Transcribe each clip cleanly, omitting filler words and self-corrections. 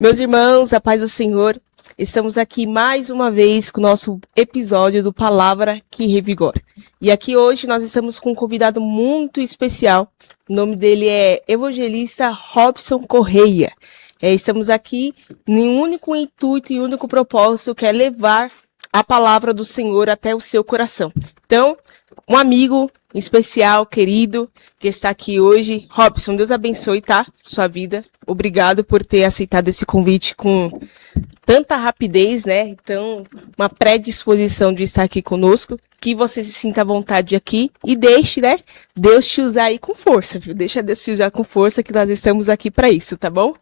Meus irmãos, a paz do Senhor, estamos aqui mais uma vez com o nosso episódio do Palavra que Revigora. E aqui hoje nós estamos com um convidado muito especial. O nome dele é Evangelista Robson Correia. Estamos aqui em um único intuito e único propósito, que é levar a palavra do Senhor até o seu coração. Então, um amigo especial, querido, que está aqui hoje. Robson, Deus abençoe, tá? Sua vida. Obrigado por ter aceitado esse convite com tanta rapidez, né? Então, uma predisposição de estar aqui conosco. Que você se sinta à vontade aqui e deixe, né? Deus te usar aí com força, viu? Deixa Deus te usar com força, que nós estamos aqui para isso, tá bom?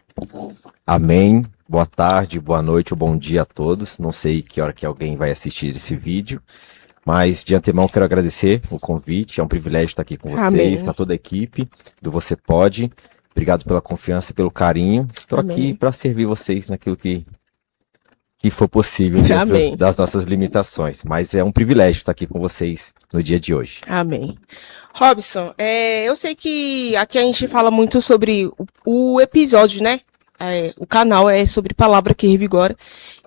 Amém. Boa tarde, boa noite ou bom dia a todos. Não sei que hora que alguém vai assistir esse vídeo, mas de antemão quero agradecer o convite. É um privilégio estar aqui com Amém. vocês, toda a equipe do Você Pode. Obrigado pela confiança e pelo carinho. Estou aqui Amém. para servir vocês naquilo que for possível Amém. dentro das nossas limitações. Mas é um privilégio estar aqui com vocês no dia de hoje. Amém. Robson, eu sei que aqui a gente fala muito sobre o episódio, né? O canal é sobre palavra que revigora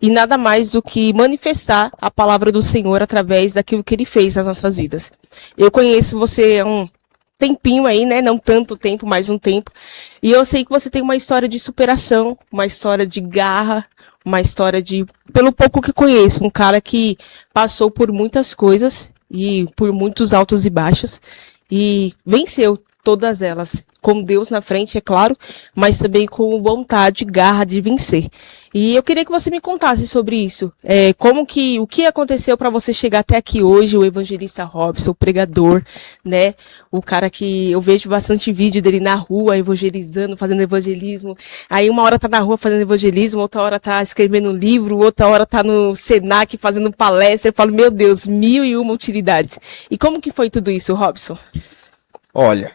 e nada mais do que manifestar a palavra do Senhor através daquilo que Ele fez nas nossas vidas. Eu conheço você há um tempinho aí, né? Não tanto tempo, mas um tempo. E eu sei que você tem uma história de superação, uma história de garra, uma história de, pelo pouco que conheço, um cara que passou por muitas coisas e por muitos altos e baixos e venceu todas elas, com Deus na frente, é claro, mas também com vontade, garra de vencer. E eu queria que você me contasse sobre isso. O que aconteceu para você chegar até aqui hoje, o evangelista Robson, o pregador, né? O cara que eu vejo bastante vídeo dele na rua, evangelizando, fazendo evangelismo. Aí uma hora tá na rua fazendo evangelismo, outra hora tá escrevendo um livro, outra hora tá no Senac fazendo palestra. Eu falo, meu Deus, mil e uma utilidades. E como que foi tudo isso, Robson? Olha,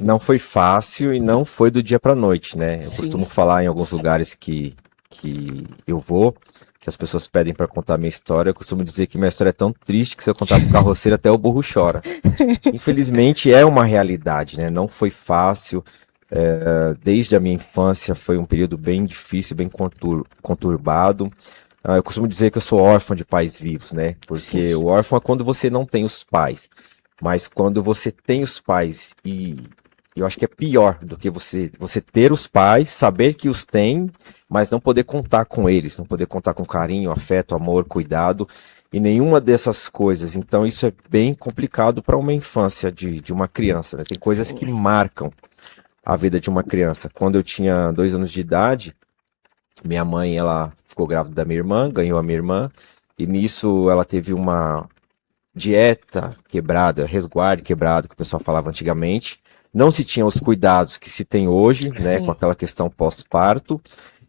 não foi fácil e não foi do dia para a noite, né? Eu Sim. costumo falar em alguns lugares que eu vou, que as pessoas pedem para contar a minha história. Eu costumo dizer que minha história é tão triste que se eu contar pro carroceiro até o burro chora. Infelizmente é uma realidade, né? Não foi fácil. Desde a minha infância foi um período bem difícil, bem conturbado. Eu costumo dizer que eu sou órfão de pais vivos, né? Porque Sim. o órfão é quando você não tem os pais. Mas quando você tem os pais, e eu acho que é pior do que você ter os pais, saber que os tem, mas não poder contar com eles, não poder contar com carinho, afeto, amor, cuidado, e nenhuma dessas coisas. Então isso é bem complicado para uma infância de uma criança, né? Tem coisas que marcam a vida de uma criança. Quando eu tinha 2 anos de idade, minha mãe, ela ficou grávida da minha irmã, ganhou a minha irmã, e nisso ela teve uma dieta quebrada, resguardo quebrado, que o pessoal falava antigamente. Não se tinha os cuidados que se tem hoje, né, Sim. com aquela questão pós-parto.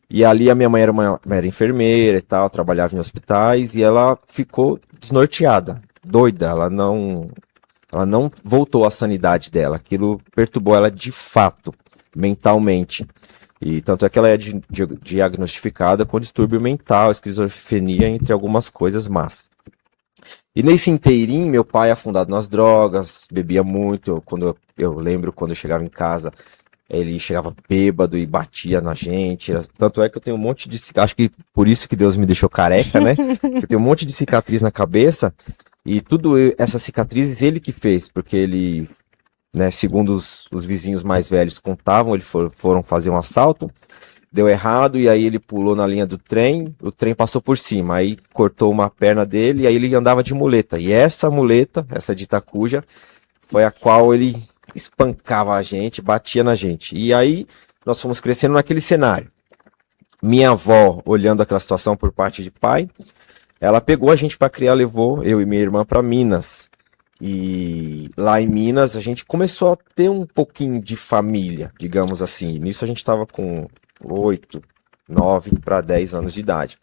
E ali a minha mãe era enfermeira e tal, trabalhava em hospitais, e ela ficou desnorteada, doida. Ela não voltou à sanidade dela. Aquilo perturbou ela de fato, mentalmente. E tanto é que ela é diagnosticada com distúrbio mental, esquizofrenia, entre algumas coisas más. E nesse inteirinho, meu pai afundado nas drogas, bebia muito. Eu lembro quando eu chegava em casa, ele chegava bêbado e batia na gente. Tanto é que eu tenho um monte de cicatriz. Acho que por isso que Deus me deixou careca, né? Eu tenho um monte de cicatriz na cabeça. E tudo essas cicatrizes ele que fez, porque ele, né, segundo os vizinhos mais velhos contavam, foram fazer um assalto. Deu errado e aí ele pulou na linha do trem, o trem passou por cima, aí cortou uma perna dele e aí ele andava de muleta. E essa muleta, essa de Itacuja, foi a qual ele espancava a gente, batia na gente. E aí nós fomos crescendo naquele cenário. Minha avó, olhando aquela situação por parte de pai, ela pegou a gente para criar, levou eu e minha irmã para Minas. E lá em Minas a gente começou a ter um pouquinho de família, digamos assim. Nisso a gente estava com 8, 9 para 10 anos de idade.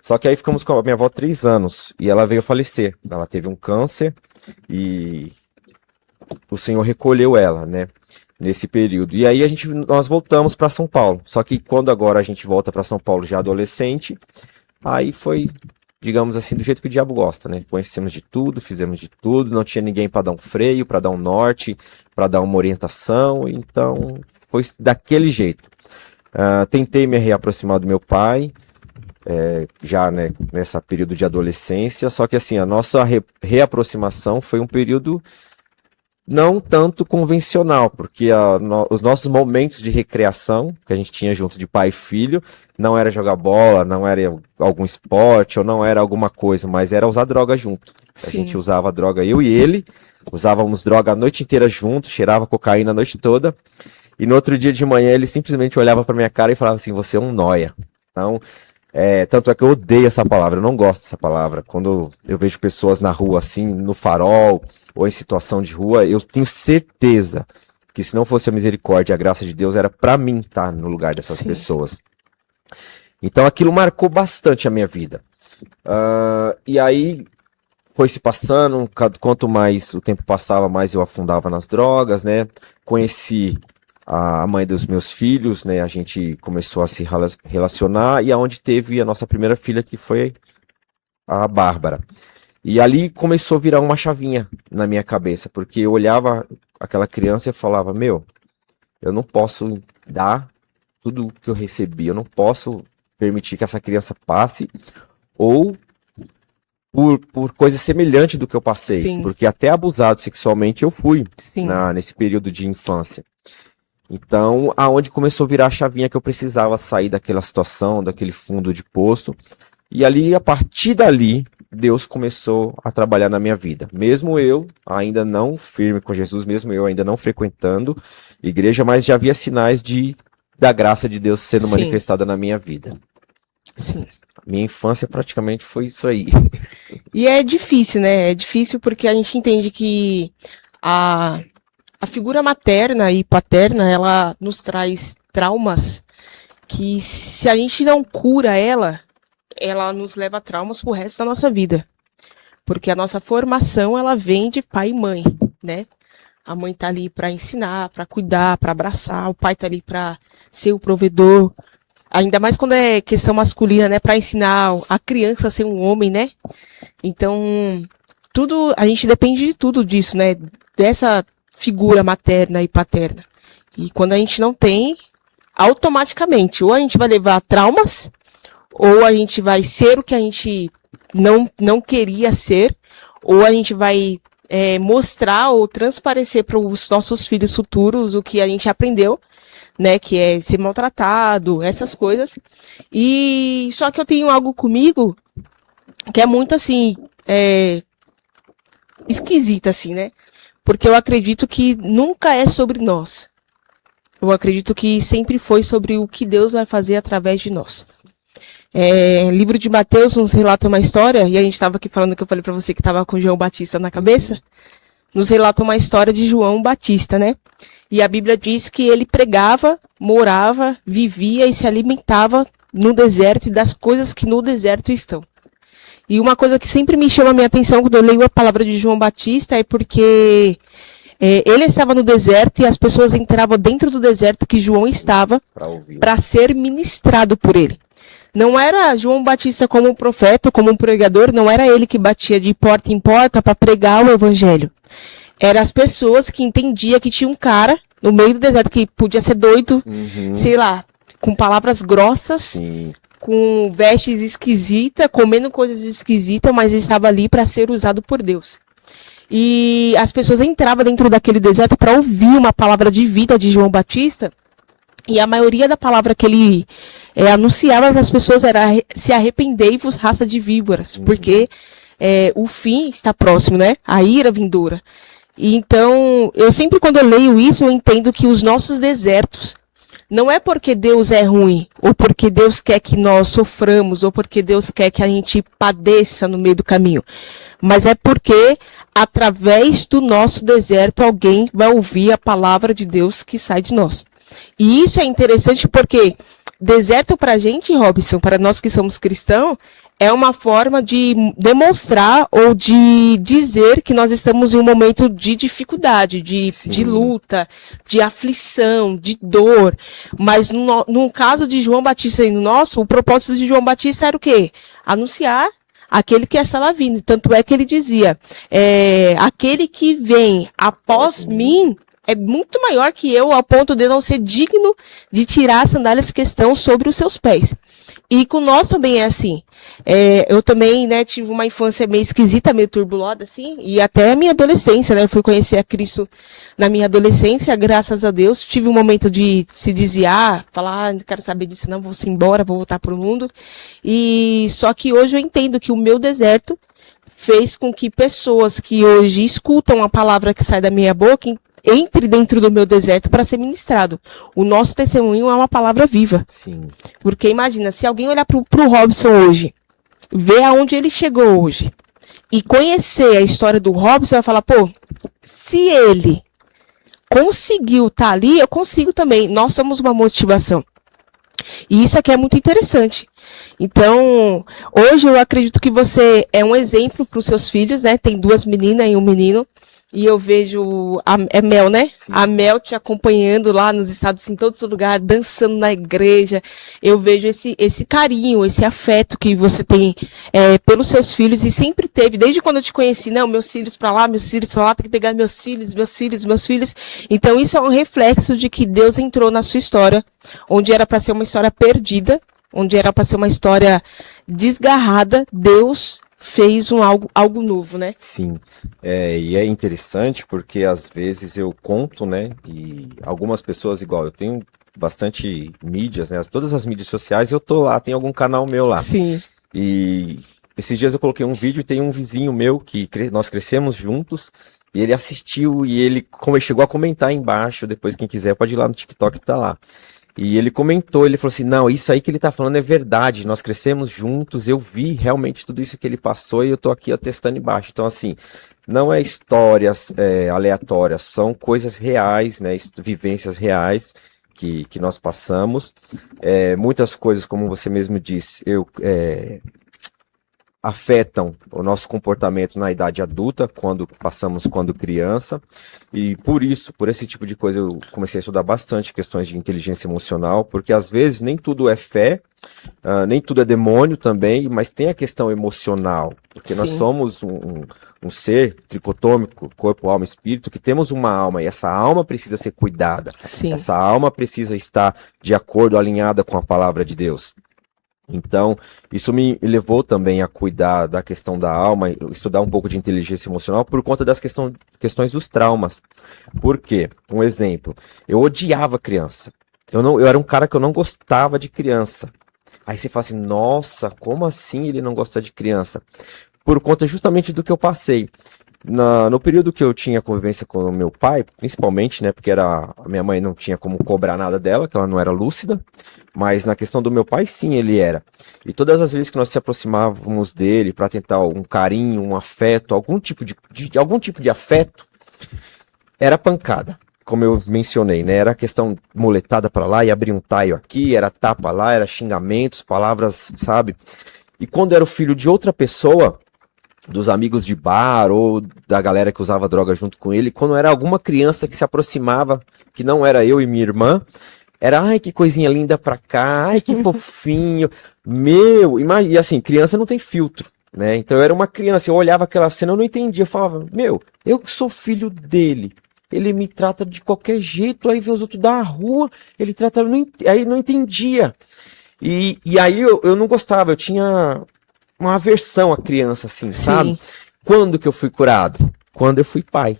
Só que aí ficamos com a minha avó 3 anos e ela veio a falecer. Ela teve um câncer e o Senhor recolheu ela, né? Nesse período. E aí nós voltamos para São Paulo. Só que quando agora a gente volta para São Paulo já adolescente, aí foi, digamos assim, do jeito que o diabo gosta, né? Conhecemos de tudo, fizemos de tudo, não tinha ninguém para dar um freio, para dar um norte, para dar uma orientação, então foi daquele jeito. Tentei me reaproximar do meu pai, já, né, nessa período de adolescência, só que assim, a nossa reaproximação foi um período não tanto convencional, porque os nossos momentos de recreação que a gente tinha junto de pai e filho não era jogar bola, não era algum esporte ou não era alguma coisa, mas era usar droga junto. A gente Sim. usava droga, eu e ele, usávamos droga a noite inteira junto, cheirava cocaína a noite toda, e no outro dia de manhã ele simplesmente olhava pra minha cara e falava assim: você é um nóia. Então, tanto é que eu odeio essa palavra, eu não gosto dessa palavra. Quando eu vejo pessoas na rua assim, no farol ou em situação de rua, eu tenho certeza que se não fosse a misericórdia e a graça de Deus, era pra mim estar no lugar dessas Sim. pessoas. Então aquilo marcou bastante a minha vida. E aí foi se passando, quanto mais o tempo passava, mais eu afundava nas drogas, né? Conheci a mãe dos meus filhos, né? A gente começou a se relacionar e aonde teve a nossa primeira filha, que foi a Bárbara. E ali começou a virar uma chavinha na minha cabeça, porque eu olhava aquela criança e falava: meu, eu não posso dar tudo que eu recebi, eu não posso permitir que essa criança passe ou por coisa semelhante do que eu passei, Sim. porque até abusado sexualmente eu fui Sim. nesse período de infância. Então, aonde começou a virar a chavinha que eu precisava sair daquela situação, daquele fundo de poço, e ali, a partir dali, Deus começou a trabalhar na minha vida. Mesmo eu ainda não firme com Jesus, mesmo eu ainda não frequentando igreja, mas já havia sinais da graça de Deus sendo Sim. manifestada na minha vida. Sim. Minha infância praticamente foi isso aí. E é difícil, né? É difícil porque a gente entende que a figura materna e paterna, ela nos traz traumas que, se a gente não cura ela nos leva a traumas pro resto da nossa vida. Porque a nossa formação, ela vem de pai e mãe, né? A mãe tá ali para ensinar, para cuidar, para abraçar, o pai tá ali para ser o provedor. Ainda mais quando é questão masculina, né? Para ensinar a criança a ser um homem, né? Então, a gente depende de tudo disso, né? Dessa figura materna e paterna. E quando a gente não tem, automaticamente, ou a gente vai levar traumas, ou a gente vai ser o que a gente não queria ser, ou a gente vai mostrar ou transparecer para os nossos filhos futuros o que a gente aprendeu, né, que é ser maltratado, essas coisas. E só que eu tenho algo comigo que é muito assim, esquisita assim, né? Porque eu acredito que nunca é sobre nós. Eu acredito que sempre foi sobre o que Deus vai fazer através de nós. Livro de Mateus nos relata uma história, e a gente estava aqui falando que eu falei para você que estava com João Batista na cabeça, nos relata uma história de João Batista, né? E a Bíblia diz que ele pregava, morava, vivia e se alimentava no deserto e das coisas que no deserto estão. E uma coisa que sempre me chama a minha atenção quando eu leio a palavra de João Batista é porque ele estava no deserto e as pessoas entravam dentro do deserto que João estava para ser ministrado por ele. Não era João Batista como um profeta, como um pregador, não era ele que batia de porta em porta para pregar o evangelho. Eram as pessoas que entendiam que tinha um cara no meio do deserto que podia ser doido, sei lá, com palavras grossas, Sim. com vestes esquisitas, comendo coisas esquisitas, mas estava ali para ser usado por Deus. E as pessoas entravam dentro daquele deserto para ouvir uma palavra de vida de João Batista, e a maioria da palavra que ele anunciava para as pessoas era: se arrependei-vos, raça de víboras, porque o fim está próximo, né? A ira vindoura. E então, eu sempre, quando eu leio isso, eu entendo que os nossos desertos não é porque Deus é ruim, ou porque Deus quer que nós soframos, ou porque Deus quer que a gente padeça no meio do caminho, mas é porque, através do nosso deserto, alguém vai ouvir a palavra de Deus que sai de nós. E isso é interessante porque deserto para a gente, Robson, para nós que somos cristãos, é uma forma de demonstrar ou de dizer que nós estamos em um momento de dificuldade, de luta, de aflição, de dor. Mas no caso de João Batista e no nosso, o propósito de João Batista era o quê? Anunciar aquele que estava vindo. Tanto é que ele dizia: aquele que vem após mim é muito maior que eu, ao ponto de não ser digno de tirar as sandálias que estão sobre os seus pés. E com nós também é assim. Eu também, né, tive uma infância meio esquisita, meio turbulada, assim, e até a minha adolescência, né? Eu fui conhecer a Cristo na minha adolescência, graças a Deus. Tive um momento de se desviar, falar, não quero saber disso, não, vou-se embora, vou voltar para o mundo. E só que hoje eu entendo que o meu deserto fez com que pessoas que hoje escutam a palavra que sai da minha boca entre dentro do meu deserto para ser ministrado. O nosso testemunho é uma palavra viva. Sim. Porque imagina, se alguém olhar para o Robson hoje, ver aonde ele chegou hoje, e conhecer a história do Robson, vai falar, pô, se ele conseguiu estar ali, eu consigo também. Nós somos uma motivação. E isso aqui é muito interessante. Então, hoje eu acredito que você é um exemplo para os seus filhos, né? Tem 2 meninas e um menino. E eu vejo, é Mel, né? Sim. A Mel te acompanhando lá nos Estados Unidos, em todos os lugares, dançando na igreja. Eu vejo esse carinho, esse afeto que você tem pelos seus filhos e sempre teve, desde quando eu te conheci, não, meus filhos para lá, tem que pegar meus filhos. Então isso é um reflexo de que Deus entrou na sua história, onde era para ser uma história perdida, onde era para ser uma história desgarrada, Deus fez algo novo, né? Sim, e é interessante porque às vezes eu conto, né, e algumas pessoas, igual, eu tenho bastante mídias, né, todas as mídias sociais, eu tô lá, tem algum canal meu lá. Sim. E esses dias eu coloquei um vídeo e tem um vizinho meu que nós crescemos juntos, e ele assistiu e ele chegou a comentar aí embaixo, depois quem quiser pode ir lá no TikTok, tá lá. E ele comentou, ele falou assim, não, isso aí que ele tá falando é verdade, nós crescemos juntos, eu vi realmente tudo isso que ele passou e eu tô aqui atestando embaixo. Então, assim, não é histórias aleatórias, são coisas reais, né, vivências reais que nós passamos. Muitas coisas, como você mesmo disse, afetam o nosso comportamento na idade adulta, quando criança, e por esse tipo de coisa eu comecei a estudar bastante questões de inteligência emocional, porque às vezes nem tudo é fé, nem tudo é demônio também, mas tem a questão emocional, porque nós Sim. somos um ser tricotômico, corpo, alma e espírito, que temos uma alma, e essa alma precisa ser cuidada, Sim. essa alma precisa estar de acordo, alinhada com a palavra de Deus. Então, isso me levou também a cuidar da questão da alma, estudar um pouco de inteligência emocional por conta das questões dos traumas. Por quê? Um exemplo, eu odiava criança. Eu era um cara que eu não gostava de criança. Aí você fala assim, nossa, como assim ele não gosta de criança? Por conta justamente do que eu passei. No período que eu tinha convivência com o meu pai, principalmente, né, porque a minha mãe não tinha como cobrar nada dela, que ela não era lúcida, mas na questão do meu pai, sim, ele era. E todas as vezes que nós se aproximávamos dele para tentar um carinho, um afeto, algum tipo de afeto, era pancada, como eu mencionei, né? Era questão moletada para lá e abrir um taio aqui, era tapa lá, era xingamentos, palavras, sabe? E quando era o filho de outra pessoa, dos amigos de bar ou da galera que usava droga junto com ele, quando era alguma criança que se aproximava, que não era eu e minha irmã, era, ai, que coisinha linda pra cá, ai, que fofinho, meu, e assim, criança não tem filtro, né, então eu era uma criança, eu olhava aquela cena, eu não entendia, eu falava, meu, eu que sou filho dele, ele me trata de qualquer jeito, aí vê os outros da rua, ele trata, aí não entendia, e aí eu não gostava, eu tinha uma aversão à criança, assim, sabe? Sim. Quando que eu fui curado? Quando eu fui pai.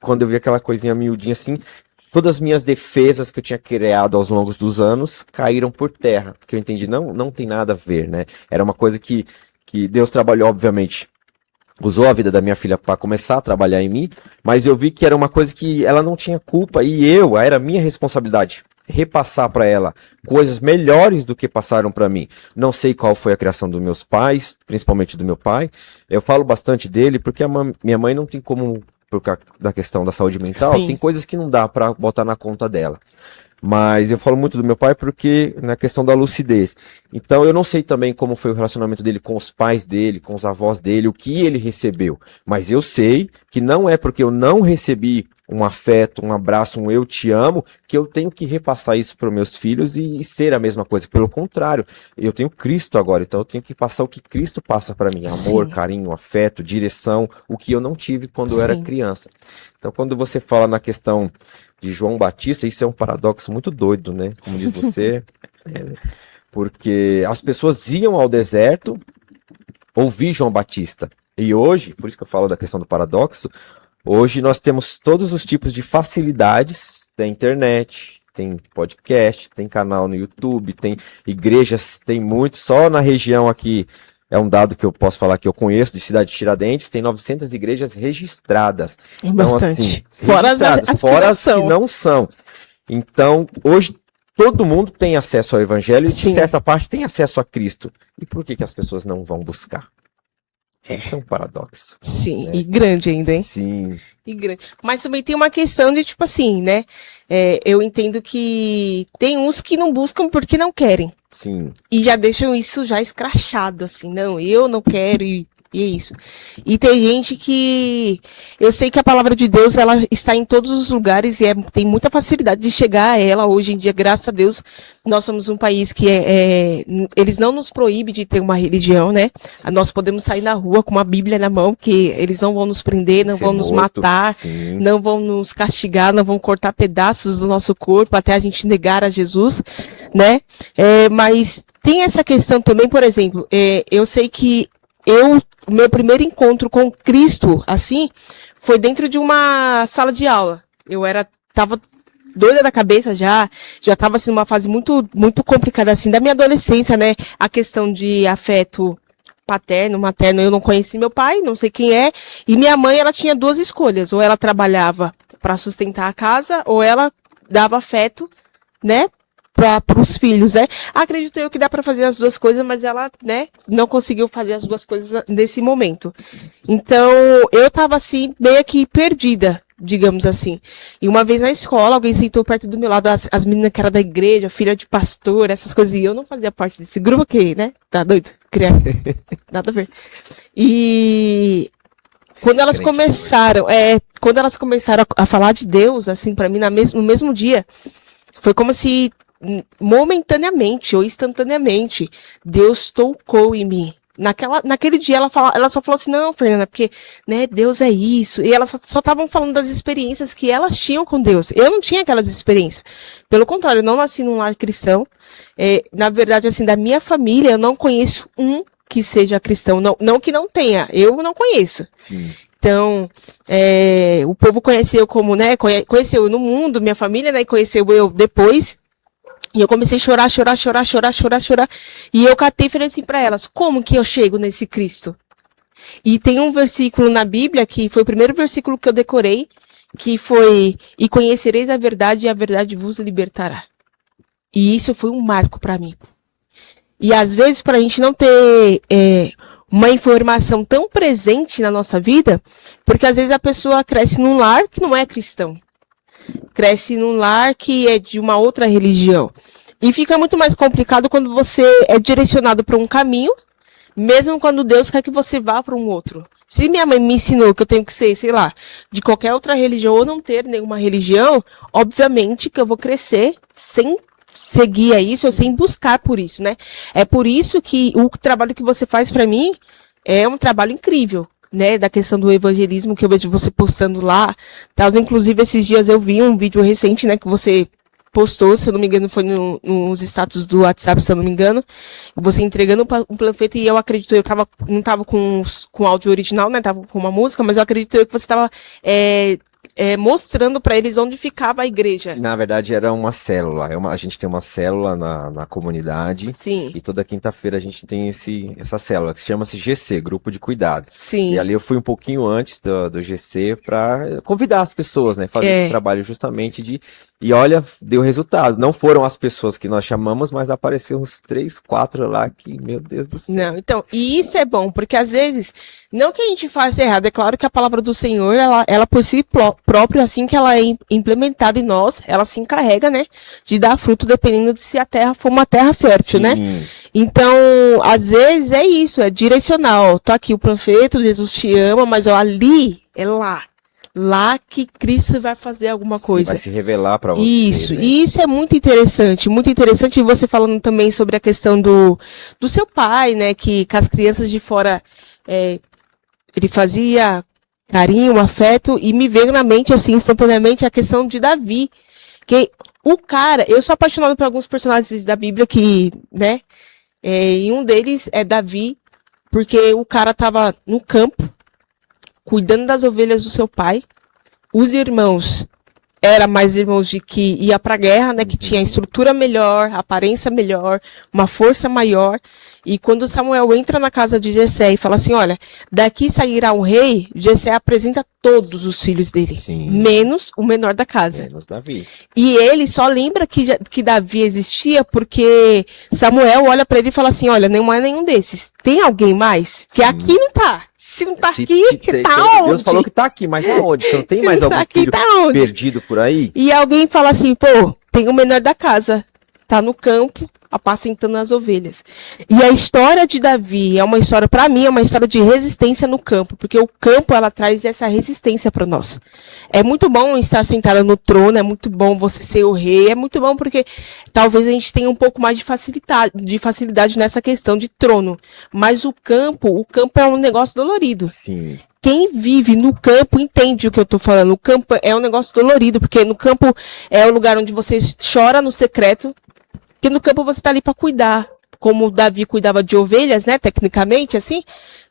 Quando eu vi aquela coisinha miudinha assim, todas as minhas defesas que eu tinha criado aos longos dos anos caíram por terra. Porque eu entendi, não tem nada a ver, né? Era uma coisa que Deus trabalhou, obviamente. Usou a vida da minha filha para começar a trabalhar em mim, mas eu vi que era uma coisa que ela não tinha culpa e era minha responsabilidade repassar para ela coisas melhores do que passaram para mim. Não sei qual foi a criação dos meus pais, principalmente do meu pai. Eu falo bastante dele porque minha mãe não tem como, por causa da questão da saúde mental, Sim. tem coisas que não dá para botar na conta dela. Mas eu falo muito do meu pai porque na questão da lucidez. Então eu não sei também como foi o relacionamento dele com os pais dele, com os avós dele, o que ele recebeu. Mas eu sei que não é porque eu não recebi um afeto, um abraço, um eu te amo, que eu tenho que repassar isso para os meus filhos e ser a mesma coisa. Pelo contrário, eu tenho Cristo agora, então eu tenho que passar o que Cristo passa para mim. Amor, Sim. carinho, afeto, direção, o que eu não tive quando eu era Sim. criança. Então, quando você fala na questão de João Batista, isso é um paradoxo muito doido, né? Como diz você, porque as pessoas iam ao deserto ouvir João Batista. E hoje, por isso que eu falo da questão do paradoxo, hoje nós temos todos os tipos de facilidades, tem internet, tem podcast, tem canal no YouTube, tem igrejas, tem muito, só na região aqui, é um dado que eu posso falar que eu conheço, de Cidade de Tiradentes, tem 900 igrejas registradas. Bastante. Então, assim, Fora as registradas, que fora não as que são. não são. Então, hoje, todo mundo tem acesso ao Evangelho e, de Sim. certa parte, tem acesso a Cristo. E por que que as pessoas não vão buscar? Isso é um paradoxo. Sim, né? e grande ainda, hein? Sim, E grande. Mas também tem uma questão de, tipo assim, né? Eu entendo que tem uns que não buscam porque não querem. sim. E já deixam isso já escrachado, assim, não, eu não quero e é isso. E tem gente que, eu sei que a palavra de Deus, ela está em todos os lugares e tem muita facilidade de chegar a ela. Hoje em dia, graças a Deus, nós somos um país que eles não nos proíbem de ter uma religião, né? Nós podemos sair na rua com uma Bíblia na mão, que eles não vão nos prender, não Ser vão nos morto, matar, sim. não vão nos castigar, não vão cortar pedaços do nosso corpo até a gente negar a Jesus, né? Mas tem essa questão também, por exemplo, eu sei que o meu primeiro encontro com Cristo, assim, foi dentro de uma sala de aula. Tava doida da cabeça já tava assim, numa fase muito, muito complicada, assim, da minha adolescência, né? A questão de afeto paterno, materno, eu não conheci meu pai, não sei quem é, e minha mãe, ela tinha duas escolhas, ou ela trabalhava para sustentar a casa, ou ela dava afeto, né, para os filhos, né? Acredito eu que dá para fazer as duas coisas, mas ela, né, não conseguiu fazer as duas coisas nesse momento. Então, eu tava assim, meio que perdida, digamos assim. E uma vez na escola, alguém sentou perto do meu lado, as meninas que eram da igreja, filha de pastor, essas coisas, e eu não fazia parte desse grupo aqui, né? Tá doido? Nada a ver. E quando elas Crente começaram, a falar de Deus, assim, para mim, no mesmo dia, foi como se momentaneamente ou instantaneamente Deus tocou em mim. Naquele dia ela só falou assim, não, Fernanda, porque, né, Deus é isso. E elas só estavam falando das experiências que elas tinham com Deus. Eu não tinha aquelas experiências. Pelo contrário, eu não nasci num lar cristão. Na verdade, assim, da minha família, eu não conheço um que seja cristão. Não que não tenha, eu não conheço. Sim. Então, o povo conheceu como, né, conheceu eu no mundo, minha família, né, conheceu eu depois. E eu comecei a chorar. E eu catei e falei assim para elas, como que eu chego nesse Cristo? E tem um versículo na Bíblia, que foi o primeiro versículo que eu decorei, que foi, e conhecereis a verdade e a verdade vos libertará. E isso foi um marco para mim. E às vezes, para a gente não ter uma informação tão presente na nossa vida, porque às vezes a pessoa cresce num lar que não é cristão. Cresce num lar que é de uma outra religião. E fica muito mais complicado quando você é direcionado para um caminho, mesmo quando Deus quer que você vá para um outro. Se minha mãe me ensinou que eu tenho que ser, sei lá, de qualquer outra religião ou não ter nenhuma religião, obviamente que eu vou crescer sem seguir a isso ou sem buscar por isso, né? É por isso que o trabalho que você faz para mim é um trabalho incrível. Né, da questão do evangelismo que eu vejo você postando lá, tá? Inclusive esses dias eu vi um vídeo recente, né, que você postou, se eu não me engano, foi nos status do WhatsApp, se eu não me engano, você entregando um panfleto e eu acredito, não tava com áudio original, né, tava com uma música, mas eu acredito que você tava mostrando para eles onde ficava a igreja. Na verdade, era uma célula. A gente tem uma célula na comunidade. Sim. E toda quinta-feira a gente tem essa célula, que chama-se GC, Grupo de Cuidado. Sim. E ali eu fui um pouquinho antes do GC para convidar as pessoas, né? Fazer esse trabalho justamente de... E olha, deu resultado. Não foram as pessoas que nós chamamos, mas apareceram uns 3, 4 lá que, meu Deus do céu. Não, então, e isso é bom, porque às vezes, não que a gente faça errado, é claro que a palavra do Senhor, ela por si própria, assim que ela é implementada em nós, ela se encarrega, né, de dar fruto, dependendo de se a terra for uma terra fértil, né? Então, às vezes é isso, é direcional. Tô aqui, o profeta, Jesus te ama, mas ó, ali é lá. Lá que Cristo vai fazer alguma Sim, coisa. vai se revelar para você, Isso, né? e isso é muito interessante, muito interessante. E você falando também sobre a questão do seu pai, né? Que com as crianças de fora é, ele fazia carinho, afeto, e me veio na mente, assim, instantaneamente, a questão de Davi. Que o cara, eu sou apaixonada por alguns personagens da Bíblia que, né? E um deles é Davi, porque o cara tava no campo, cuidando das ovelhas do seu pai. Os irmãos era mais irmãos de que ia para a guerra, né, que tinha estrutura melhor, aparência melhor, uma força maior. E quando Samuel entra na casa de Jessé e fala assim, olha, daqui sairá um rei, Jessé apresenta todos os filhos dele, Sim. menos o menor da casa. Menos Davi. E ele só lembra que Davi existia porque Samuel olha para ele e fala assim, olha, não é nenhum desses. Tem alguém mais? Que Sim. aqui não tá. Se não tá Se aqui, tá onde? Deus falou que tá aqui, mas tá onde? Que não tem Se mais não algum tá aqui, filho tá onde? perdido por aí? E alguém fala assim, pô, tem o menor da casa, tá no campo, apacentando as ovelhas. E a história de Davi é uma história, para mim, é uma história de resistência no campo, porque o campo, ela traz essa resistência para nós. É muito bom estar sentada no trono, é muito bom você ser o rei, é muito bom porque talvez a gente tenha um pouco mais de facilidade nessa questão de trono. Mas o campo é um negócio dolorido. Sim. Quem vive no campo entende o que eu tô falando. O campo é um negócio dolorido, porque no campo é o lugar onde você chora no secreto, porque no campo você tá ali para cuidar. Como Davi cuidava de ovelhas, né, tecnicamente, assim,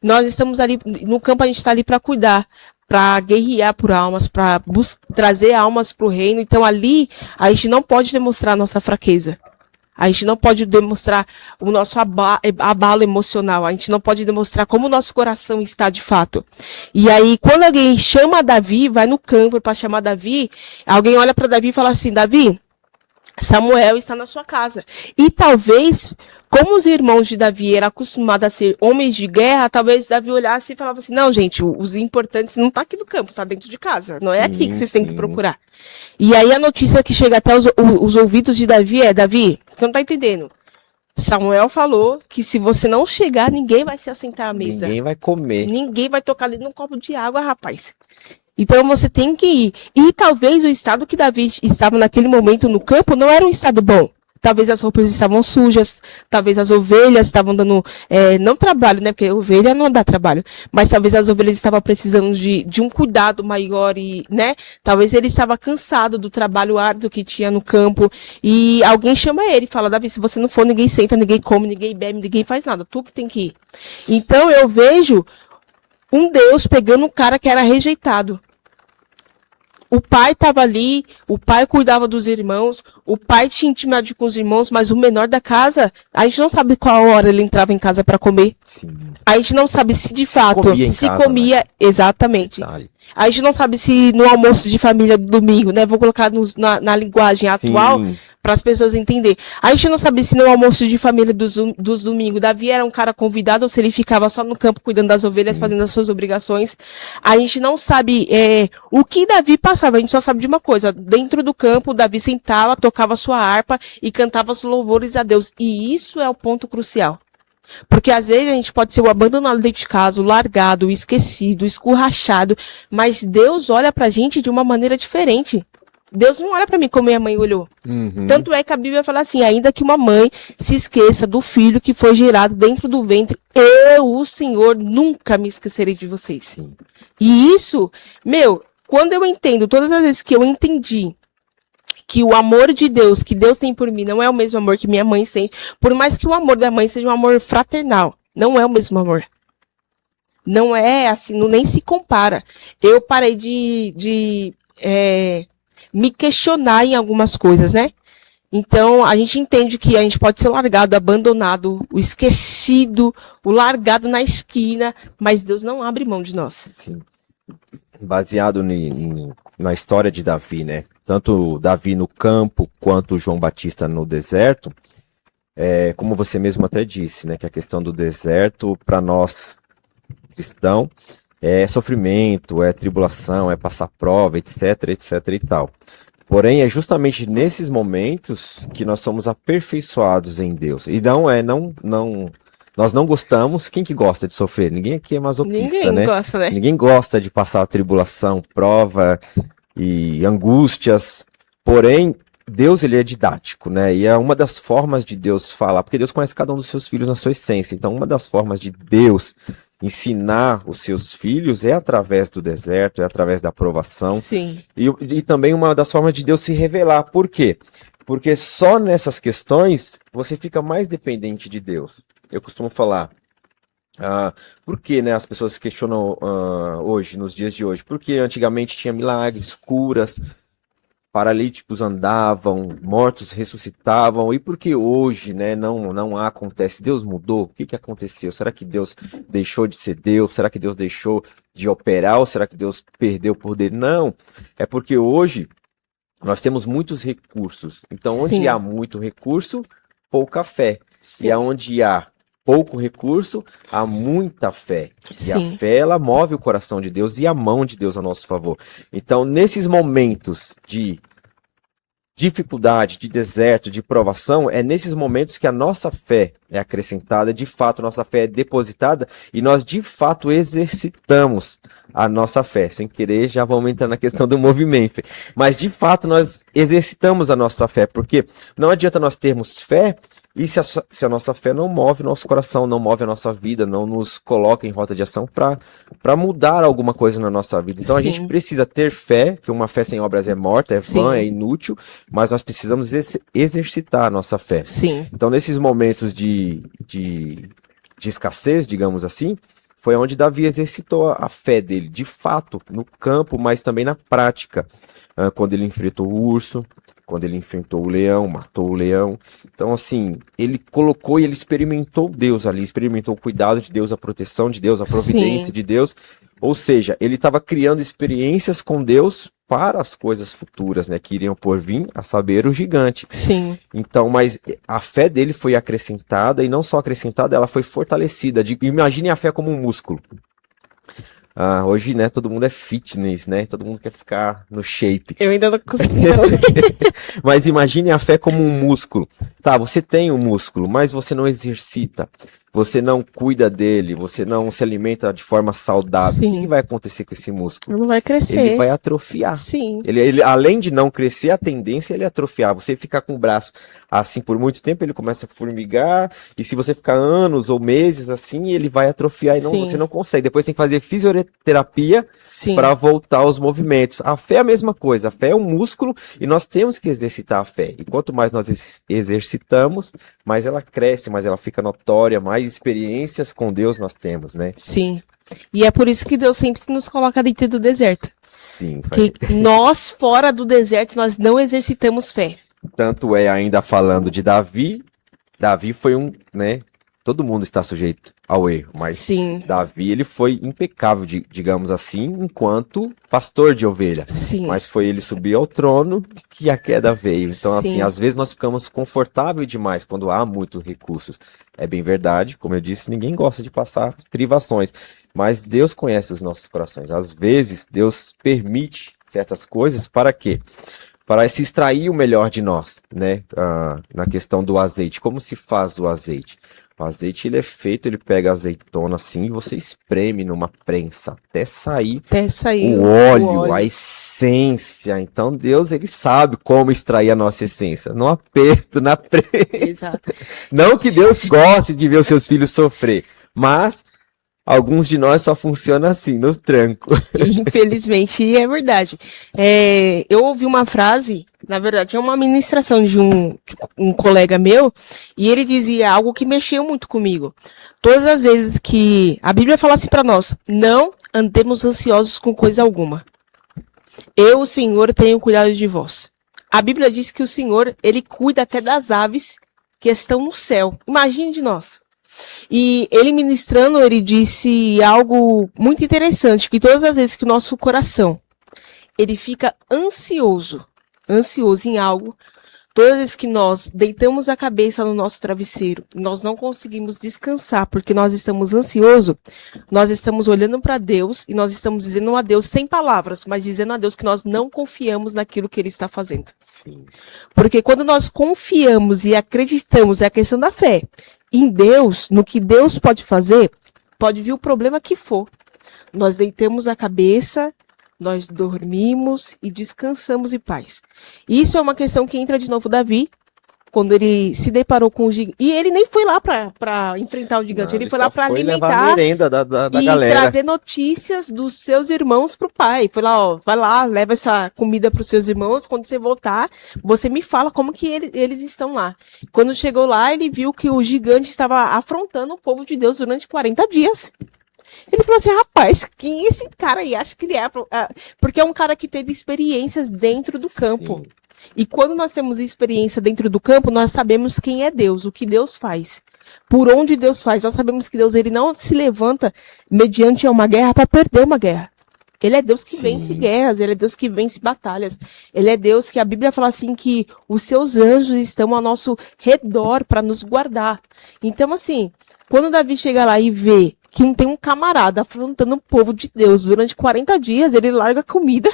nós estamos ali, no campo a gente está ali para cuidar, para guerrear por almas, para trazer almas para o reino. Então ali a gente não pode demonstrar a nossa fraqueza. A gente não pode demonstrar o nosso abalo emocional. A gente não pode demonstrar como o nosso coração está de fato. E aí, quando alguém chama Davi, vai no campo para chamar Davi, alguém olha para Davi e fala assim, Davi, Samuel está na sua casa. E talvez, como os irmãos de Davi eram acostumados a ser homens de guerra, talvez Davi olhasse e falava assim, não, gente, os importantes não estão aqui no campo, está dentro de casa. Não é aqui que vocês têm que procurar. E aí a notícia que chega até os ouvidos de Davi é, Davi, você não está entendendo. Samuel falou que se você não chegar, ninguém vai se assentar à mesa. Ninguém vai comer. Ninguém vai tocar ali num copo de água, rapaz. Então você tem que ir. E talvez o estado que Davi estava naquele momento no campo não era um estado bom. Talvez as roupas estavam sujas, talvez as ovelhas estavam dando, não trabalho, né? Porque ovelha não dá trabalho. Mas talvez as ovelhas estavam precisando de um cuidado maior e, né? Talvez ele estava cansado do trabalho árduo que tinha no campo. E alguém chama ele e fala, Davi, se você não for, ninguém senta, ninguém come, ninguém bebe, ninguém faz nada. Tu que tem que ir. Então eu vejo um Deus pegando um cara que era rejeitado. O pai estava ali, o pai cuidava dos irmãos, o pai tinha intimidade com os irmãos, mas o menor da casa, a gente não sabe qual hora ele entrava em casa para comer. Sim. A gente não sabe se de fato se comia, né? Exatamente. Detalhe. A gente não sabe se no almoço de família do domingo, né? Vou colocar na linguagem atual para as pessoas entenderem. A gente não sabe se no almoço de família dos domingos Davi era um cara convidado ou se ele ficava só no campo cuidando das ovelhas, fazendo as suas obrigações. A gente não sabe o que Davi passava. A gente só sabe de uma coisa. Dentro do campo, Davi sentava, tocava sua harpa e cantava os louvores a Deus. E isso é o ponto crucial. Porque às vezes a gente pode ser o abandonado dentro de casa, o largado, o esquecido, o escurrachado, mas Deus olha pra gente de uma maneira diferente. Deus não olha pra mim como minha mãe olhou. Tanto é que a Bíblia fala assim, ainda que uma mãe se esqueça do filho que foi gerado dentro do ventre, eu, o Senhor, nunca me esquecerei de vocês. Sim. E isso, quando eu entendo, todas as vezes que eu entendi que o amor de Deus, que Deus tem por mim, não é o mesmo amor que minha mãe sente. Por mais que o amor da mãe seja um amor fraternal, não é o mesmo amor. Não é assim, nem se compara. Eu parei de me questionar em algumas coisas, né? Então, a gente entende que a gente pode ser largado, abandonado, o esquecido, o largado na esquina, mas Deus não abre mão de nós. Sim. Baseado na história de Davi, né? Tanto Davi no campo quanto João Batista no deserto, como você mesmo até disse, né? Que a questão do deserto, para nós cristãos, é sofrimento, é tribulação, é passar prova, etc, etc e tal. Porém, é justamente nesses momentos que nós somos aperfeiçoados em Deus. E não Nós não gostamos. Quem que gosta de sofrer? Ninguém aqui é masoquista, Ninguém né? gosta, né? Ninguém gosta de passar tribulação, prova e angústias. Porém, Deus, ele é didático, né? E é uma das formas de Deus falar, porque Deus conhece cada um dos seus filhos na sua essência. Então, uma das formas de Deus ensinar os seus filhos é através do deserto, é através da provação. Sim, E também uma das formas de Deus se revelar. Por quê? Porque só nessas questões você fica mais dependente de Deus. Eu costumo falar, por que, né, as pessoas se questionam hoje, nos dias de hoje? Porque antigamente tinha milagres, curas, paralíticos andavam, mortos ressuscitavam, e por que hoje, né, não acontece? Deus mudou? O que que aconteceu? Será que Deus deixou de ser Deus? Será que Deus deixou de operar? Ou será que Deus perdeu o poder? Não, é porque hoje nós temos muitos recursos. Então, onde sim, há muito recurso, pouca fé. sim, E aonde há pouco recurso, há muita fé. E a sim, fé, ela move o coração de Deus e a mão de Deus a nosso favor. Então, nesses momentos de dificuldade, de deserto, de provação, é nesses momentos que a nossa fé é acrescentada, de fato, nossa fé é depositada e nós, de fato, exercitamos a nossa fé. Sem querer, já vamos entrar na questão do movimento. Mas, de fato, nós exercitamos a nossa fé, porque não adianta nós termos fé e se a nossa fé não move nosso coração, não move a nossa vida, não nos coloca em rota de ação para mudar alguma coisa na nossa vida. Então, a gente sim, precisa ter fé, que uma fé sem obras é morta, é vã, sim, é inútil, mas nós precisamos exercitar a nossa fé. sim, Então, nesses momentos de escassez, digamos assim, foi onde Davi exercitou a fé dele, de fato, no campo, mas também na prática. Quando ele enfrentou o urso, quando ele enfrentou o leão, matou o leão. Então, assim, ele colocou e ele experimentou Deus ali, experimentou o cuidado de Deus, a proteção de Deus, a providência sim, de Deus. Ou seja, ele estava criando experiências com Deus para as coisas futuras, né, que iriam por vir, a saber, o gigante. sim. Então, mas a fé dele foi acrescentada, e não só acrescentada, ela foi fortalecida. Imagine a fé como um músculo. Hoje, né, todo mundo é fitness, né? Todo mundo quer ficar no shape. Eu ainda não consegui, não. Mas imagine a fé como um músculo. Tá, você tem um músculo, mas você não exercita. Você não cuida dele, você não se alimenta de forma saudável. O que Sim, vai acontecer com esse músculo? não vai Ele crescer. vai atrofiar. Sim, Ele, além de não crescer, a tendência é ele atrofiar. Você ficar com o braço assim por muito tempo, ele começa a formigar, e se você ficar anos ou meses assim, ele vai atrofiar e você sim, não consegue. Depois tem que fazer fisioterapia sim, para voltar aos movimentos. A fé é a mesma coisa. A fé é um músculo e nós temos que exercitar a fé. E quanto mais nós exercitamos, mais ela cresce, mais ela fica notória, mais experiências com Deus nós temos, né? sim. E é por isso que Deus sempre nos coloca dentro do deserto. Sim, Porque nós, fora do deserto, nós não exercitamos fé. tanto é ainda falando de Davi. Davi foi né? Todo mundo está sujeito ao erro, mas Sim, Davi, ele foi impecável, digamos assim, enquanto pastor de ovelha. sim, Mas foi ele subir ao trono que a queda veio. Então, assim, sim, às vezes nós ficamos confortáveis demais quando há muitos recursos. É bem verdade, como eu disse, ninguém gosta de passar privações. Mas Deus conhece os nossos corações. Às vezes, Deus permite certas coisas para quê? Para se extrair o melhor de nós, né? Na questão do azeite. Como se faz o azeite? O azeite, ele é feito, ele pega a azeitona assim e você espreme numa prensa até sair até saiu o óleo, a essência. Então Deus, ele sabe como extrair a nossa essência. No aperto, na prensa. Exato. Não que Deus goste de ver os seus filhos sofrer, mas alguns de nós só funciona assim, no tranco. Infelizmente, é verdade. Eu ouvi uma frase, na verdade, é uma ministração de um colega meu, e ele dizia algo que mexeu muito comigo. Todas as vezes que a Bíblia fala assim para nós, não andemos ansiosos com coisa alguma. Eu, o Senhor, tenho cuidado de vós. A Bíblia diz que o Senhor, ele cuida até das aves que estão no céu. Imagine de nós. E ele ministrando, ele disse algo muito interessante, que todas as vezes que o nosso coração, ele fica ansioso em algo, todas as vezes que nós deitamos a cabeça no nosso travesseiro, nós não conseguimos descansar porque nós estamos ansiosos, nós estamos olhando para Deus e nós estamos dizendo a Deus sem palavras, mas dizendo a Deus que nós não confiamos naquilo que Ele está fazendo. Sim. Porque quando nós confiamos e acreditamos, é a questão da fé, em Deus, no que Deus pode fazer, pode vir o problema que for. Nós deitamos a cabeça, nós dormimos e descansamos em paz. Isso é uma questão que entra de novo Davi, quando ele se deparou com o gigante. E ele nem foi lá para enfrentar o gigante, ele foi lá para alimentar levar a merenda da e galera. trazer notícias dos seus irmãos para o pai. Foi lá, ó, vai lá, leva essa comida para os seus irmãos. Quando você voltar, você me fala como que eles estão lá. Quando chegou lá, ele viu que o gigante estava afrontando o povo de Deus durante 40 dias. Ele falou assim, rapaz, quem é esse cara aí? Acho que ele é. Porque é um cara que teve experiências dentro do campo. Sim. E quando nós temos experiência dentro do campo, nós sabemos quem é Deus, o que Deus faz, por onde Deus faz. Nós sabemos que Deus ele não se levanta mediante uma guerra para perder uma guerra. Ele é Deus que vence guerras, ele é Deus que vence batalhas. Ele é Deus que a Bíblia fala assim que os seus anjos estão ao nosso redor para nos guardar. Então, assim, quando Davi chega lá e vê que tem um camarada afrontando o povo de Deus durante 40 dias, ele larga a comida.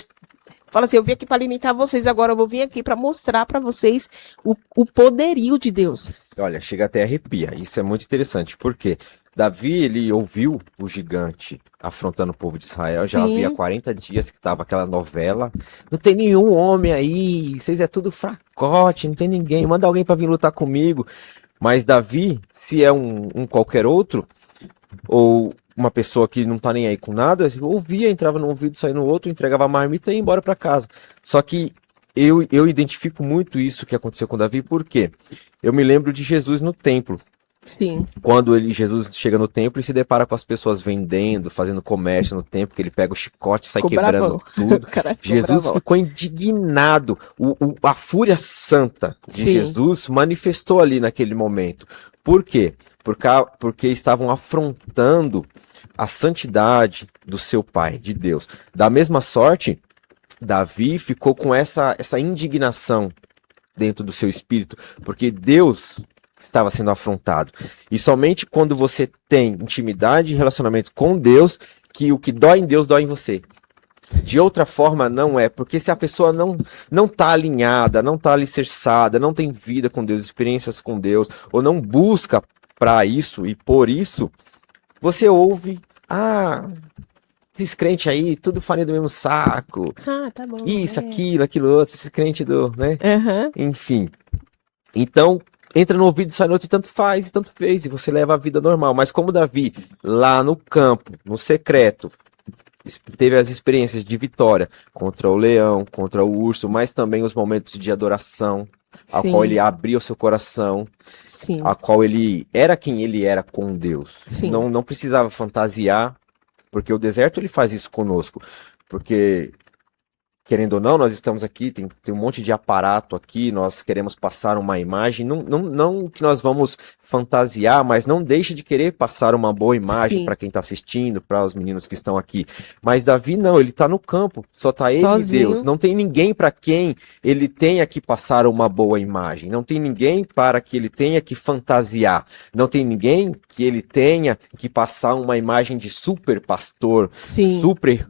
Fala assim, eu vim aqui para alimentar vocês, agora eu vou vir aqui para mostrar para vocês o poderio de Deus. Olha, chega até arrepia. Isso é muito interessante, porque Davi, ele ouviu o gigante afrontando o povo de Israel, já Sim. havia 40 dias que estava aquela novela. Não tem nenhum homem aí, vocês é tudo fracote, não tem ninguém, manda alguém para vir lutar comigo. Mas Davi, se é um qualquer outro, ou uma pessoa que não tá nem aí com nada, ouvia, entrava num ouvido, saía no outro, entregava a marmita e ia embora para casa. Só que eu identifico muito isso que aconteceu com Davi, porque eu me lembro de Jesus no templo. Sim. Quando Jesus chega no templo e se depara com as pessoas vendendo, fazendo comércio no templo, que ele pega o chicote e sai Ficou quebrando bravão. tudo. O cara ficou Jesus bravão. ficou indignado. A fúria santa de Sim. Jesus manifestou ali naquele momento. Por quê? Porque estavam afrontando a santidade do seu pai, de Deus. Da mesma sorte, Davi ficou com essa indignação dentro do seu espírito, porque Deus estava sendo afrontado. E somente quando você tem intimidade e relacionamento com Deus, que o que dói em Deus dói em você. De outra forma, não é. Porque se a pessoa não está alinhada, não está alicerçada, não tem vida com Deus, experiências com Deus, ou não busca para isso e por isso, você ouve, esses crentes aí, tudo farinha do mesmo saco, Tá bom. isso, aquilo outro, esses crentes do, né? Aham. Enfim. Então, entra no ouvido e sai no outro, e tanto faz, e tanto fez, e você leva a vida normal. Mas como Davi, lá no campo, no secreto, teve as experiências de vitória contra o leão, contra o urso, mas também os momentos de adoração, a Sim. qual ele abria o seu coração, Sim. a qual ele era quem ele era com Deus. Sim. Não precisava fantasiar, porque o deserto ele faz isso conosco. Porque, querendo ou não, nós estamos aqui, tem um monte de aparato aqui, nós queremos passar uma imagem, não que nós vamos fantasiar, mas não deixe de querer passar uma boa imagem Sim. para quem está assistindo, para os meninos que estão aqui. Mas Davi não, ele está no campo, só está ele Sozinho. e Deus. Não tem ninguém para quem ele tenha que passar uma boa imagem, não tem ninguém para que ele tenha que fantasiar, não tem ninguém que ele tenha que passar uma imagem de super pastor, Sim.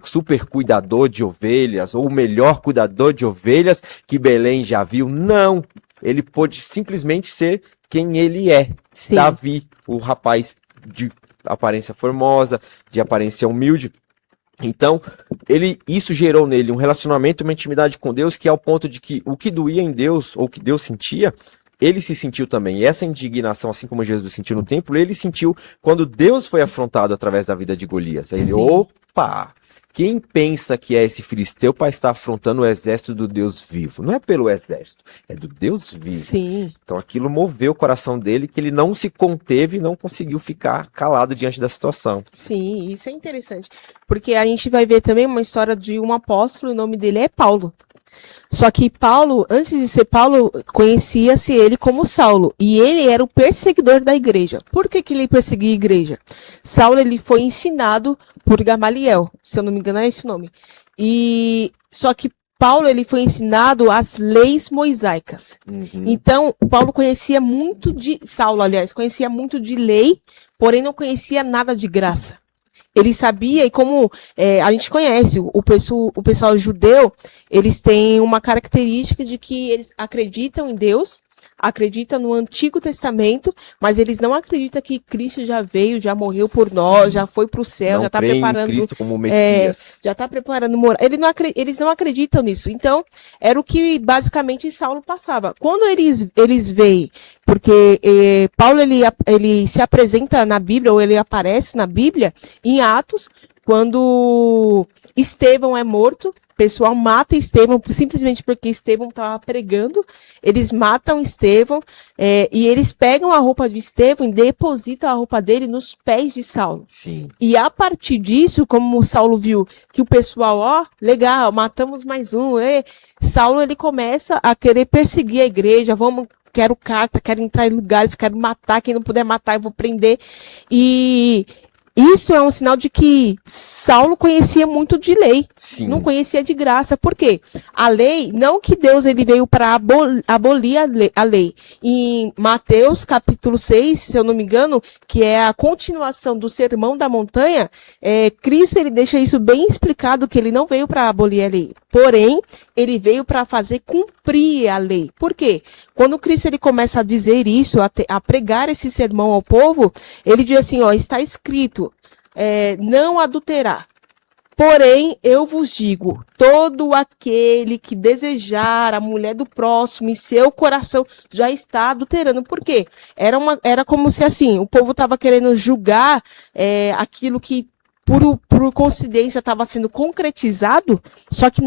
super cuidador de ovelhas, ou o melhor cuidador de ovelhas que Belém já viu. Não, ele pôde simplesmente ser quem ele é. Sim. Davi, o rapaz de aparência formosa, de aparência humilde. Então, isso gerou nele um relacionamento, uma intimidade com Deus, que é ao ponto de que o que doía em Deus, ou que Deus sentia, ele se sentiu também. E essa indignação, assim como Jesus sentiu no templo, ele sentiu quando Deus foi afrontado através da vida de Golias. Aí ele, Sim. opa! Quem pensa que é esse filisteu para estar afrontando o exército do Deus vivo? Não é pelo exército, é do Deus vivo. Sim. Então aquilo moveu o coração dele, que ele não se conteve e não conseguiu ficar calado diante da situação. Sim, isso é interessante. Porque a gente vai ver também uma história de um apóstolo, o nome dele é Paulo. Só que Paulo, antes de ser Paulo, conhecia-se ele como Saulo. E ele era o perseguidor da igreja. Por que ele perseguia a igreja? Saulo ele foi ensinado por Gamaliel, se eu não me engano é esse o nome. Só que Paulo ele foi ensinado as leis mosaicas. Então, Paulo conhecia muito Saulo, aliás, conhecia muito de lei, porém não conhecia nada de graça. Ele sabia, e como a gente conhece, o pessoal judeu, eles têm uma característica de que eles acreditam em Deus, acredita no Antigo Testamento, mas eles não acreditam que Cristo já veio, já morreu por nós, já foi para o céu, Não já está creem em preparando, Cristo como Messias. já está preparando morar. Eles não acreditam nisso. Então, era o que basicamente Saulo passava. Quando eles veem, porque Paulo ele se apresenta na Bíblia, ou ele aparece na Bíblia, em Atos, quando Estevão é morto, o pessoal mata Estevão simplesmente porque Estevão estava pregando. Eles matam Estevão e eles pegam a roupa de Estevão e depositam a roupa dele nos pés de Saulo. Sim. E a partir disso, como Saulo viu que o pessoal, ó, legal, matamos mais um, Saulo ele começa a querer perseguir a igreja, quero carta, quero entrar em lugares, quero matar, quem não puder matar eu vou prender. E isso é um sinal de que Saulo conhecia muito de lei, Sim. não conhecia de graça. Por quê? A lei, não que Deus ele veio para abolir a lei. Em Mateus capítulo 6, se eu não me engano, que é a continuação do Sermão da Montanha, Cristo ele deixa isso bem explicado, que ele não veio para abolir a lei. Porém, ele veio para fazer cumprir a lei. Por quê? Quando Cristo ele começa a dizer isso, a pregar esse sermão ao povo, ele diz assim, ó, está escrito, não adulterar. Porém, eu vos digo, todo aquele que desejar a mulher do próximo em seu coração já está adulterando. Por quê? Era como se assim, o povo estava querendo julgar aquilo que por coincidência estava sendo concretizado, só que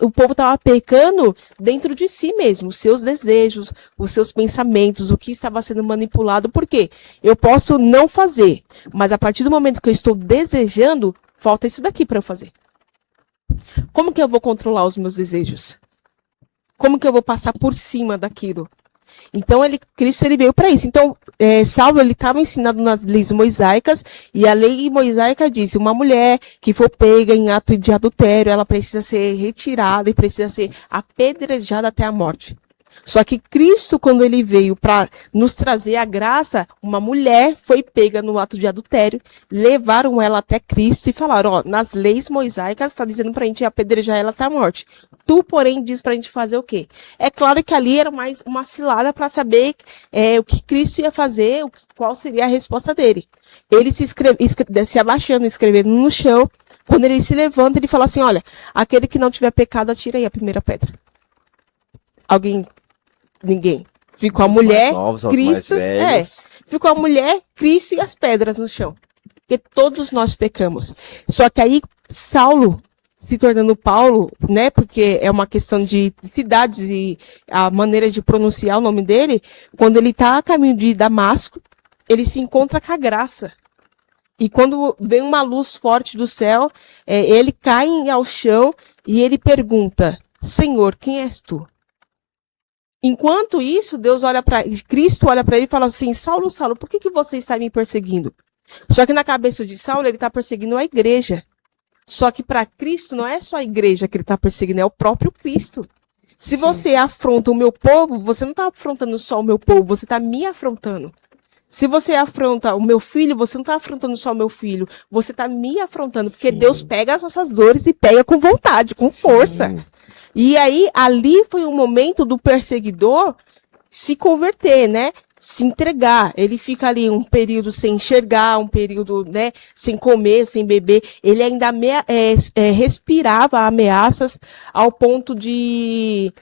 o povo estava pecando dentro de si mesmo, os seus desejos, os seus pensamentos, o que estava sendo manipulado. Por quê? Eu posso não fazer, mas a partir do momento que eu estou desejando, falta isso daqui para eu fazer. Como que eu vou controlar os meus desejos? Como que eu vou passar por cima daquilo? Então, Cristo ele veio para isso. Então, Saulo ele estava ensinando nas leis mosaicas, e a lei mosaica diz, uma mulher que for pega em ato de adultério, ela precisa ser retirada e precisa ser apedrejada até a morte. Só que Cristo, quando ele veio para nos trazer a graça, uma mulher foi pega no ato de adultério, levaram ela até Cristo e falaram, ó, nas leis mosaicas está dizendo para a gente apedrejar ela até a morte. Tu, porém, diz para a gente fazer o quê? É claro que ali era mais uma cilada para saber o que Cristo ia fazer, qual seria a resposta dele. Ele se abaixando, escrevendo no chão. Quando ele se levanta, ele fala assim, olha, aquele que não tiver pecado, atira aí a primeira pedra. Ninguém. Ficou a mulher, Cristo, ficou a mulher, Cristo e as pedras no chão. Porque todos nós pecamos. Só que aí Saulo, se tornando Paulo, né? Porque é uma questão de cidades e a maneira de pronunciar o nome dele, quando ele está a caminho de Damasco, ele se encontra com a graça. E quando vem uma luz forte do céu, ele cai ao chão e ele pergunta, Senhor, quem és tu? Enquanto isso, Cristo olha para ele e fala assim, Saulo, Saulo, por que você está me perseguindo? Só que na cabeça de Saulo, ele está perseguindo a igreja. Só que para Cristo não é só a igreja que ele está perseguindo, é o próprio Cristo. Se você afronta o meu povo, você não está afrontando só o meu povo, você está me afrontando. Se você afronta o meu filho, você não está afrontando só o meu filho, você está me afrontando, porque Deus pega as nossas dores e pega com vontade, com força. E aí, ali foi um momento do perseguidor se converter, né? Se entregar. Ele fica ali um período sem enxergar, um período, né, sem comer, sem beber. Ele ainda respirava ameaças ao ponto de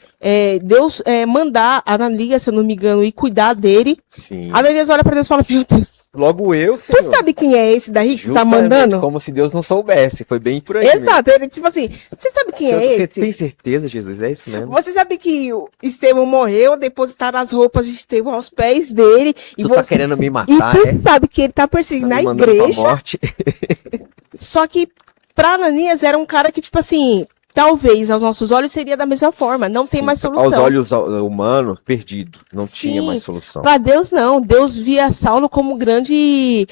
Deus mandar Ananias, se eu não me engano, e cuidar dele. Sim. Ananias olha para Deus e fala, meu Deus. Logo eu, Senhor. Tu sabe quem é esse daí que Justamente, tá mandando? como se Deus não soubesse. Foi bem por aí Exato. Ele, tipo assim, você sabe quem mesmo. é esse? Você tem certeza, Jesus? É isso mesmo? Você sabe que o Estevão morreu, depositaram as roupas de Estevão aos pés dele. Tu tá querendo me E matar, tu sabe que ele tá perseguindo Tá a me mandando pra igreja. morte. Só que pra Ananias era um cara que, tipo assim, talvez aos nossos olhos seria da mesma forma. Não tem Sim, mais solução. Aos olhos humanos, perdido. Não tinha Sim, mais solução. Para Deus não. Deus via Saulo como grande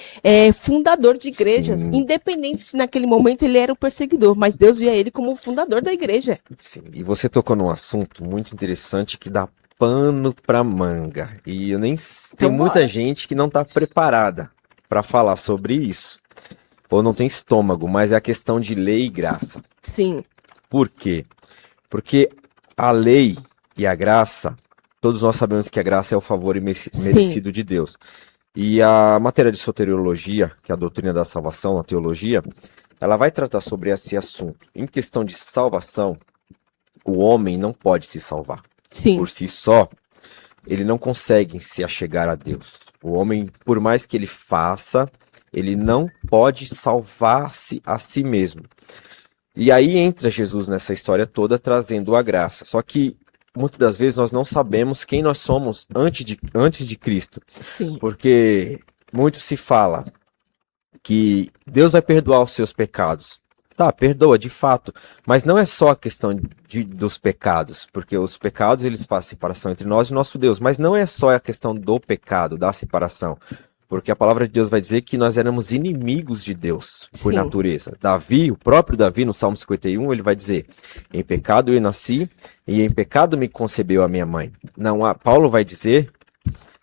fundador de igrejas. Sim. Independente se naquele momento ele era o perseguidor, mas Deus via ele como o fundador da igreja. Sim. E você tocou num assunto muito interessante que dá pano pra manga. E eu nem tem muita bora. gente que não tá preparada para falar sobre isso. Ou não tem estômago, mas é a questão de lei e graça. Sim. Por quê? Porque a lei e a graça, Todos nós sabemos que a graça é o favor Sim, merecido de Deus. E a matéria de soteriologia, que é a doutrina da salvação, a teologia, ela vai tratar sobre esse assunto. Em questão de salvação, o homem não pode se salvar. sim, Por si só, ele não consegue se achegar a Deus. O homem, por mais que ele faça, ele não pode salvar-se a si mesmo. E aí entra Jesus nessa história toda, trazendo a graça. Só que, muitas das vezes, nós não sabemos quem nós somos antes de Cristo. sim, Porque muito se fala que Deus vai perdoar os seus pecados. Tá, perdoa, de fato. Mas não é só a questão dos pecados, porque os pecados eles fazem separação entre nós e o nosso Deus. Mas não é só a questão do pecado, da separação. Porque a palavra de Deus vai dizer que nós éramos inimigos de Deus, por sim, natureza. Davi, o próprio Davi, no Salmo 51, ele vai dizer: em pecado eu nasci e em pecado me concebeu a minha mãe. Não há, Paulo vai dizer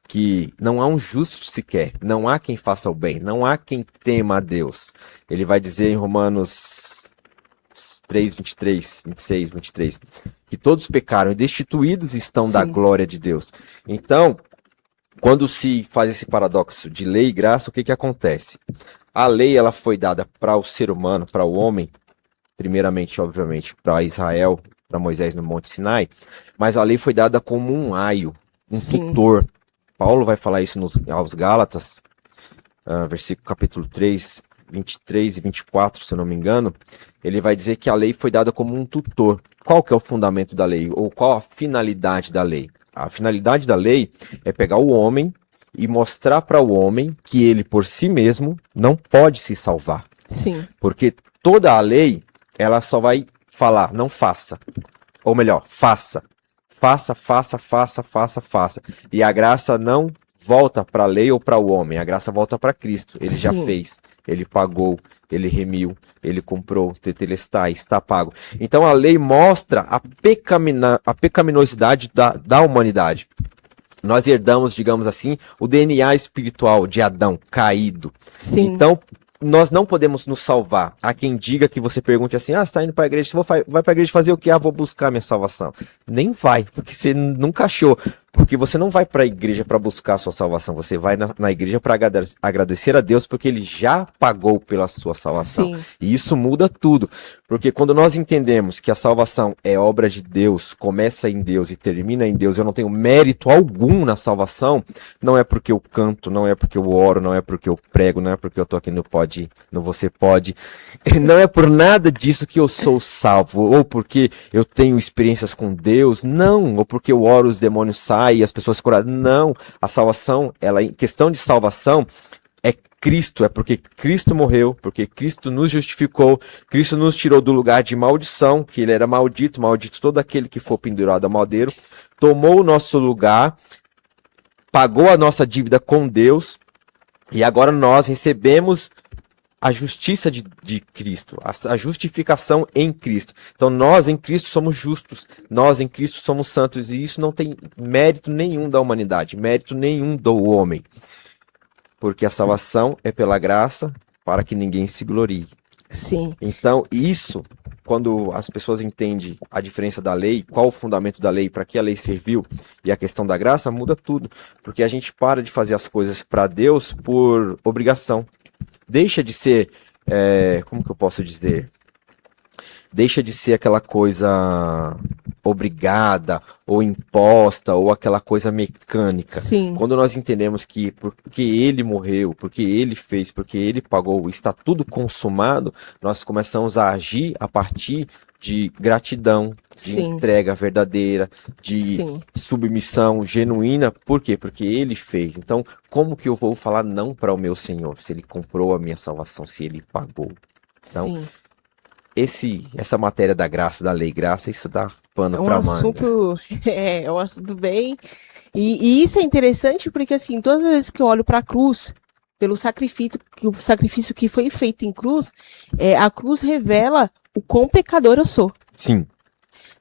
que não há um justo sequer, não há quem faça o bem, não há quem tema a Deus. Ele vai dizer em Romanos 3, 23, 26, 23, que todos pecaram e destituídos estão da sim, glória de Deus. Então, quando se faz esse paradoxo de lei e graça, o que que acontece? A lei ela foi dada para o ser humano, para o homem, primeiramente, obviamente, para Israel, para Moisés no Monte Sinai, mas a lei foi dada como um aio, um sim, tutor. Paulo vai falar isso aos Gálatas, versículo capítulo 3, 23 e 24, se eu não me engano. Ele vai dizer que a lei foi dada como um tutor. Qual que é o fundamento da lei? Ou qual a finalidade da lei? A finalidade da lei é pegar o homem e mostrar para o homem que ele, por si mesmo, não pode se salvar. sim, Porque toda a lei, ela só vai falar, não faça. Ou melhor, faça. Faça, faça, faça, faça, faça. E a graça não volta para a lei ou para o homem. A graça volta para Cristo. Ele já sim, fez, ele pagou, ele remiu, ele comprou, tetelestai, está pago. Então a lei mostra a pecaminosidade da humanidade. Nós herdamos, digamos assim, o DNA espiritual de Adão caído. sim, Então, nós não podemos nos salvar. Há quem diga que você pergunte assim: ah, você está indo para a igreja, vai para a igreja fazer o quê? Ah, vou buscar minha salvação. Nem vai, porque você nunca achou. Porque você não vai para a igreja para buscar a sua salvação, você vai na igreja para agradecer a Deus, porque Ele já pagou pela sua salvação. sim, E isso muda tudo. Porque quando nós entendemos que a salvação é obra de Deus, começa em Deus e termina em Deus, eu não tenho mérito algum na salvação, não é porque eu canto, não é porque eu oro, não é porque eu prego, não é porque eu tô aqui no Você Pode, não é por nada disso que eu sou salvo, ou porque eu tenho experiências com Deus, não, ou porque eu oro, os demônios saem e as pessoas curadas, não. A salvação, ela em questão de salvação, é Cristo, é porque Cristo morreu, porque Cristo nos justificou, Cristo nos tirou do lugar de maldição, que ele era maldito, maldito todo aquele que for pendurado a madeiro, tomou o nosso lugar, pagou a nossa dívida com Deus, e agora nós recebemos a justiça de Cristo, a justificação em Cristo. Então nós em Cristo somos justos, nós em Cristo somos santos, e isso não tem mérito nenhum da humanidade, mérito nenhum do homem. Porque a salvação é pela graça, para que ninguém se glorie. sim, Então, isso, quando as pessoas entendem a diferença da lei, qual o fundamento da lei, para que a lei serviu, e a questão da graça, muda tudo. Porque a gente para de fazer as coisas para Deus por obrigação. Deixa de ser, como que eu posso dizer? Deixa de ser aquela coisa obrigada ou imposta ou aquela coisa mecânica. sim, Quando nós entendemos que porque ele morreu, porque ele fez, porque ele pagou, está tudo consumado, nós começamos a agir a partir de gratidão, de sim, entrega verdadeira, de sim, submissão genuína. Por quê? Porque ele fez. Então, como que eu vou falar não para o meu Senhor, se ele comprou a minha salvação, se ele pagou? Então, sim. essa matéria da graça, da lei e graça, isso dá pano É um para manga. assunto, é um assunto bem. E isso é interessante porque, assim, todas as vezes que eu olho para a cruz, pelo sacrifício, o sacrifício que foi feito em cruz, a cruz revela o quão pecador eu sou. Sim,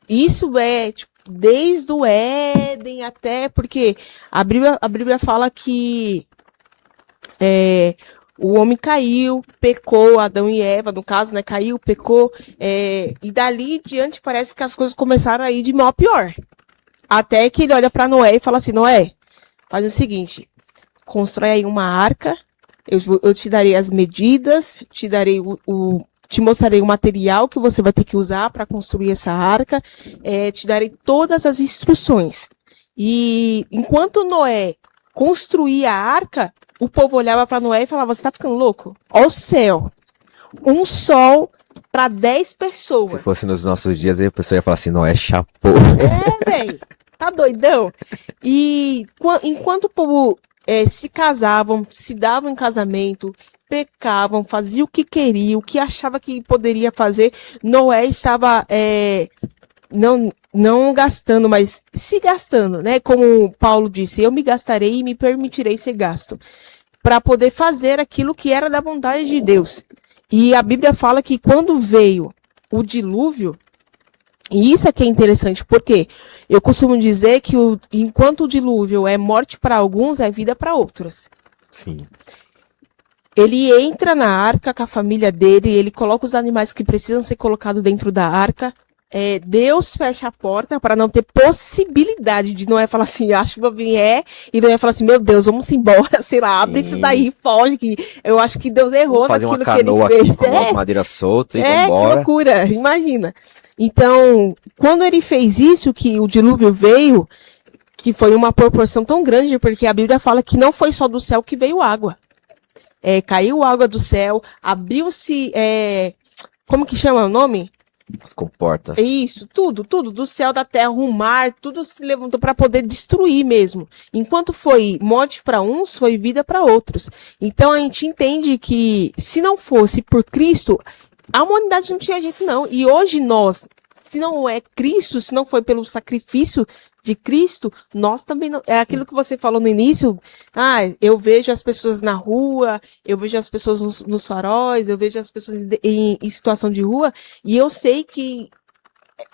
Isso é, tipo, desde o Éden até, porque a Bíblia fala que o homem caiu, pecou, Adão e Eva, no caso, né? Caiu, pecou, e dali em diante parece que as coisas começaram a ir de mal a pior. Até que ele olha para Noé e fala assim, Noé, faz o seguinte, constrói aí uma arca, eu te darei as medidas, te darei te mostrarei o material que você vai ter que usar para construir essa arca, te darei todas as instruções. E enquanto Noé construía a arca, o povo olhava para Noé e falava, você tá ficando louco? Ó o céu, um sol para 10 pessoas. Se fosse nos nossos dias, aí a pessoa ia falar assim, Noé chapou. Velho, tá doidão? E enquanto o povo se casavam, se davam em casamento, pecavam, faziam o que queriam, o que achava que poderia fazer, Noé estava não gastando, mas se gastando, né? Como Paulo disse, eu me gastarei e me permitirei ser gasto, para poder fazer aquilo que era da vontade de Deus. E a Bíblia fala que quando veio o dilúvio, e isso é que é interessante, porque eu costumo dizer que enquanto o dilúvio é morte para alguns, é vida para outros. Sim. Ele entra na arca com a família dele, ele coloca os animais que precisam ser colocados dentro da arca. Deus fecha a porta para não ter possibilidade de Noé falar assim, a chuva vier, e Noé falar assim, meu Deus, vamos embora, sei lá, abre isso daí, foge, que eu acho que Deus errou fazer naquilo uma canoa que ele aqui fez. com uma madeira solta e que vambora. loucura, imagina. Então, quando ele fez isso, que o dilúvio veio, que foi uma proporção tão grande, porque a Bíblia fala que não foi só do céu que veio água. Caiu água do céu, abriu-se, como que chama o nome? As comportas. Isso, tudo, do céu, da terra, o mar, tudo se levantou para poder destruir mesmo. Enquanto foi morte para uns, foi vida para outros. Então a gente entende que se não fosse por Cristo, a humanidade não tinha jeito não. E hoje nós, se não é Cristo, se não foi pelo sacrifício de Cristo, nós também não. É aquilo que você falou no início. Eu vejo as pessoas na rua, eu vejo as pessoas nos faróis, eu vejo as pessoas em situação de rua, e eu sei que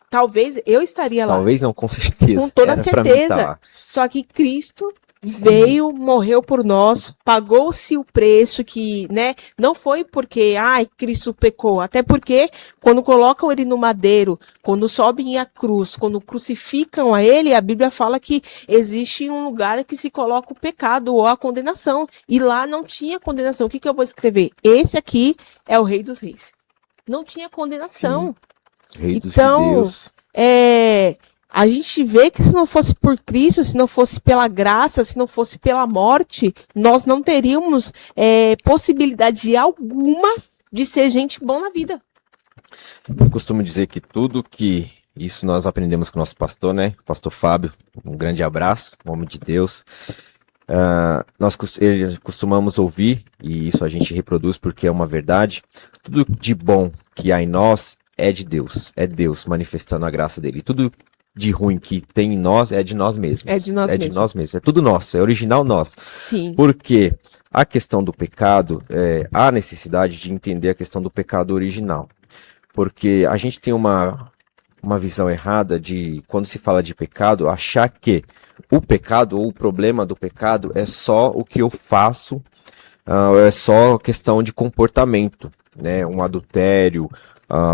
talvez eu estaria lá. Talvez não, com certeza. Com toda Era pra mim estar certeza. lá. Só que Cristo veio, morreu por nós, pagou-se o preço que, né, não foi porque, Cristo pecou, até porque quando colocam ele no madeiro, quando sobem a cruz, quando crucificam a ele, a Bíblia fala que existe um lugar que se coloca o pecado ou a condenação, e lá não tinha condenação. O que eu vou escrever? Esse aqui é o Rei dos Reis. Não tinha condenação. Rei dos Então, judeus. A gente vê que se não fosse por Cristo, se não fosse pela graça, se não fosse pela morte, nós não teríamos possibilidade alguma de ser gente boa na vida. Eu costumo dizer que tudo que isso nós aprendemos com o nosso pastor, né? Pastor Fábio, um grande abraço, homem de Deus. Nós costumamos ouvir, e isso a gente reproduz porque é uma verdade, tudo de bom que há em nós é de Deus, é Deus manifestando a graça dele. Tudo de ruim que tem em nós é de nós mesmos. É de nós mesmos. De nós mesmos. É tudo nosso, é original nosso. Sim. Porque a questão do pecado, há necessidade de entender a questão do pecado original. Porque a gente tem uma visão errada de, quando se fala de pecado, achar que o pecado ou o problema do pecado é só o que eu faço, é só questão de comportamento, né? Um adultério,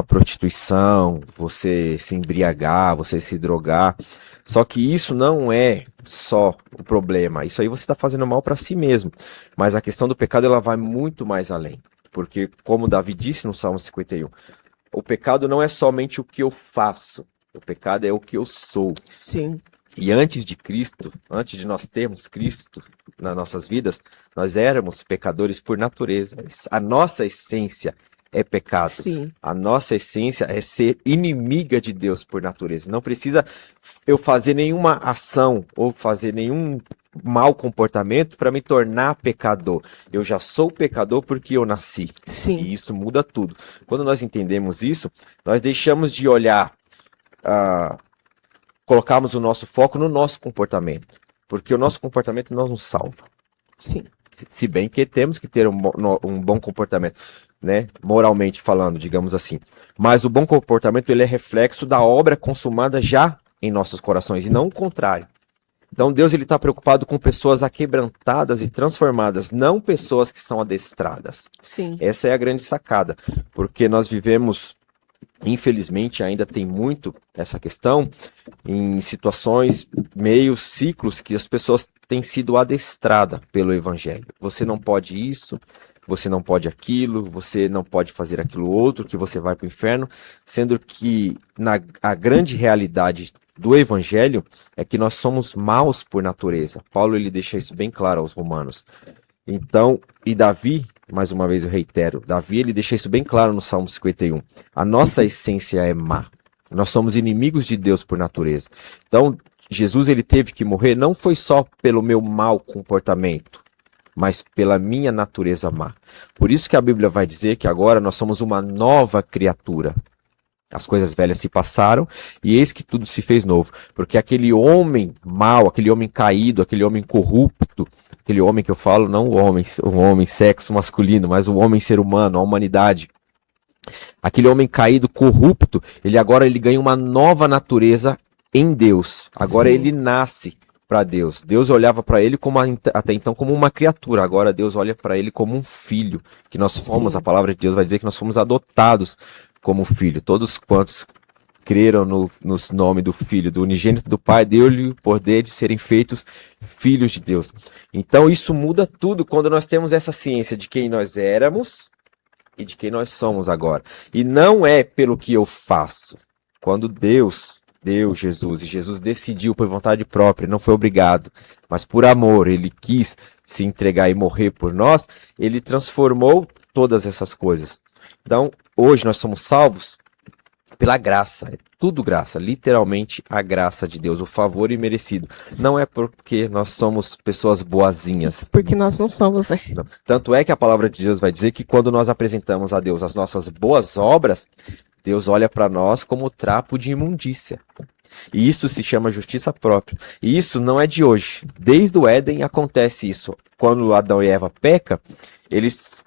prostituição, você se embriagar, você se drogar. Só que isso não é só o problema. Isso aí você está fazendo mal para si mesmo. Mas a questão do pecado ela vai muito mais além. Porque, como Davi disse no Salmo 51, o pecado não é somente o que eu faço. O pecado é o que eu sou. Sim. E antes de Cristo, antes de nós termos Cristo nas nossas vidas, nós éramos pecadores por natureza. A nossa essência é pecado. Sim. A nossa essência é ser inimiga de Deus por natureza. Não precisa eu fazer nenhuma ação ou fazer nenhum mau comportamento para me tornar pecador. Eu já sou pecador porque eu nasci. Sim. E isso muda tudo. Quando nós entendemos isso, nós deixamos de olhar, colocarmos o nosso foco no nosso comportamento. Porque o nosso comportamento não nos salva. Sim. Se bem que temos que ter um bom comportamento, né? Moralmente falando, digamos assim. Mas o bom comportamento ele é reflexo da obra consumada já em nossos corações, e não o contrário. Então Deus está preocupado com pessoas aquebrantadas e transformadas, não pessoas que são adestradas. Sim. Essa é a grande sacada, porque nós vivemos Infelizmente, ainda tem muito essa questão em situações, meios, ciclos que as pessoas têm sido adestradas pelo evangelho. Você não pode isso, você não pode aquilo, você não pode fazer aquilo outro, que você vai para o inferno, sendo que a grande realidade do evangelho é que nós somos maus por natureza. Paulo ele deixa isso bem claro aos romanos. Então, e Davi, mais uma vez eu reitero, Davi ele deixa isso bem claro no Salmo 51. A nossa essência é má. Nós somos inimigos de Deus por natureza. Então, Jesus ele teve que morrer não foi só pelo meu mau comportamento, mas pela minha natureza má. Por isso que a Bíblia vai dizer que agora nós somos uma nova criatura. As coisas velhas se passaram e eis que tudo se fez novo. Porque aquele homem mau, aquele homem caído, aquele homem corrupto, aquele homem que eu falo, não o homem sexo masculino, mas o homem ser humano, a humanidade. Aquele homem caído, corrupto, ele ganha uma nova natureza em Deus. Agora Sim. ele nasce para Deus. Deus olhava para ele até então como uma criatura. Agora Deus olha para ele como um filho. Que nós fomos, Sim. a palavra de Deus vai dizer que nós fomos adotados como filho. Todos quantos creram no nome do Filho, do unigênito do Pai, deu-lhe o poder de serem feitos filhos de Deus. Então isso muda tudo quando nós temos essa ciência de quem nós éramos e de quem nós somos agora. E não é pelo que eu faço. Quando Deus deu Jesus, e Jesus decidiu por vontade própria, não foi obrigado, mas por amor, ele quis se entregar e morrer por nós, ele transformou todas essas coisas. Então, hoje nós somos salvos pela graça, é tudo graça, literalmente a graça de Deus, o favor imerecido. Não é porque nós somos pessoas boazinhas. Porque nós não somos, né? Não. Tanto é que a palavra de Deus vai dizer que quando nós apresentamos a Deus as nossas boas obras, Deus olha para nós como trapo de imundícia. E isso se chama justiça própria. E isso não é de hoje. Desde o Éden acontece isso. Quando Adão e Eva pecam,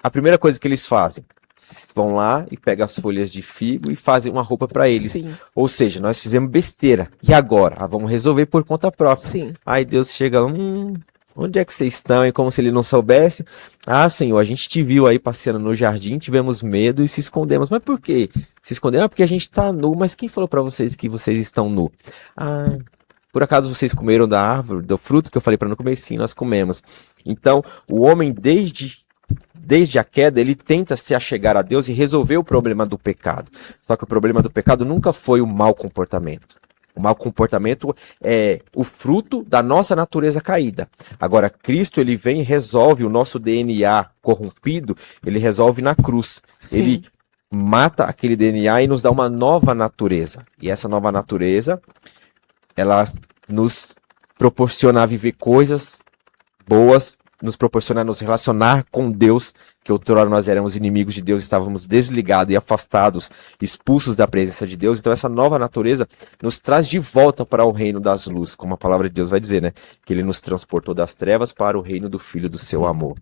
a primeira coisa que eles fazem, vão lá e pegam as folhas de figo e fazem uma roupa para eles. Sim. Ou seja, nós fizemos besteira. E agora? Vamos resolver por conta própria. Sim. Aí Deus chega, onde é que vocês estão? E como se ele não soubesse. Ah, Senhor, a gente te viu aí passeando no jardim, tivemos medo e se escondemos. Mas por quê? Se escondemos? Porque a gente está nu. Mas quem falou para vocês que vocês estão nu? Ah, por acaso vocês comeram da árvore, do fruto que eu falei para não comer? Sim, nós comemos. Então, o homem, desde a queda, ele tenta se achegar a Deus e resolver o problema do pecado. Só que o problema do pecado nunca foi o mau comportamento. O mau comportamento é o fruto da nossa natureza caída. Agora, Cristo, ele vem e resolve o nosso DNA corrompido, ele resolve na cruz. Sim. Ele mata aquele DNA e nos dá uma nova natureza. E essa nova natureza, ela nos proporciona a viver coisas boas, nos proporciona nos relacionar com Deus, que outrora nós éramos inimigos de Deus, estávamos desligados e afastados, expulsos da presença de Deus. Então essa nova natureza nos traz de volta para o reino das luzes, como a palavra de Deus vai dizer, né? Que ele nos transportou das trevas para o reino do Filho do seu amor.